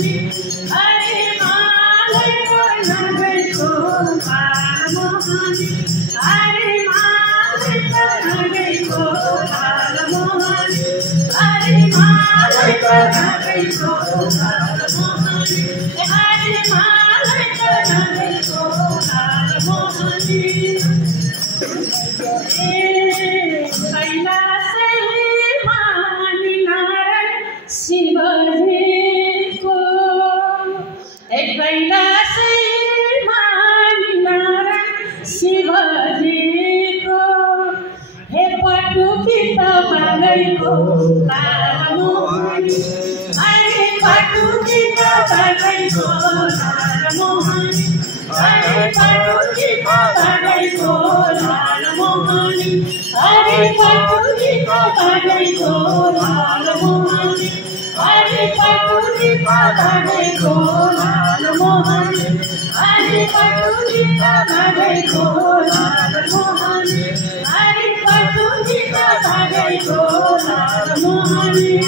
मोहनी हरे मालैको नगरको लाल मोहनी हरे मालैको नगरको लाल मोहनी हरे मालैको नगरको लाल मोहनी हरे मालैको नगरको लाल मोहनी शिवजीको कैलाशैमा नारायण शिवजीको हे पटुकी तपाईँको लाल मोहनी हरे पटुकी तपाईँको लाल मोहनी हरे पटुकी तपाईँको लाल मोहनी हरे पटुकी तपाईँको लाल मोहनी हरे पटुकी तपाईँको लाल मोहनी हरे पटुकी तपाईँको लाल मोहनी हरे पटुकी तपाईँको लाल मोहनी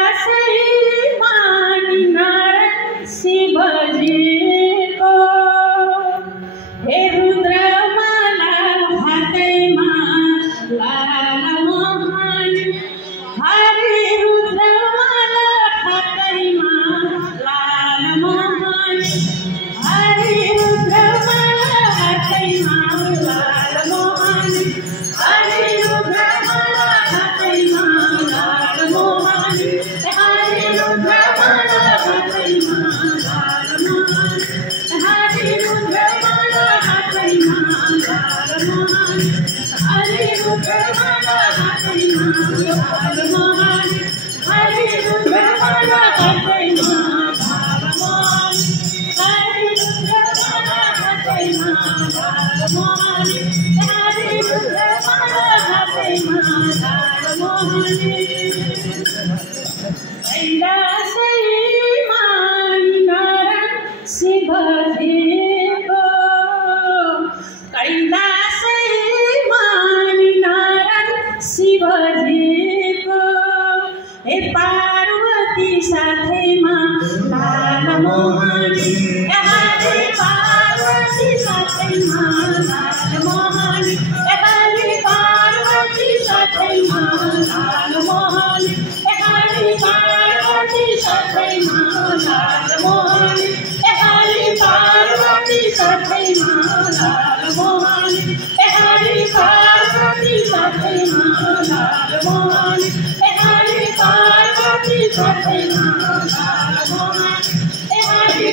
कैलाशैमा नारायण शिवजीको हे रुद्रमाला हातैमा लाल मोहनी हरे रुद्रमाला हातैमा लाल मोहनी हरे रुद्रमाला हातैमा लाल मोहनी हरे रुद्रमाला हातैमा लाल मोहनी हरे रुद्रमाला हातैमा लाल मोहनी हरे रुद्रमाला हातैमा लाल मोहनी हरे रुद्रमाला हातैमा लाल मोहनी हरे रुद्रमाला हातैमा लाल मोहनी हरे रुद्रमाला हातैमा लाल मोहनी हरे रुद्रमाला हातैमा लाल मोहनी कैलाशैमा नारायण शिवजीको कैलाशैमा नारायण शिवजीको हे पार्वती साथैमा लाल मोहनी हरे पार्वती साथैमा लाल मोहनी हरे पार्वती साथैमा लाल मोहनी हरे पार्वती साथैमा लाल मोहनी हरे पार्वती साथैमा लाल मोहनी हरे पार्वती साथैमा लाल मोहनी हरे पार्वती साथैमा लाल मोहनी हरे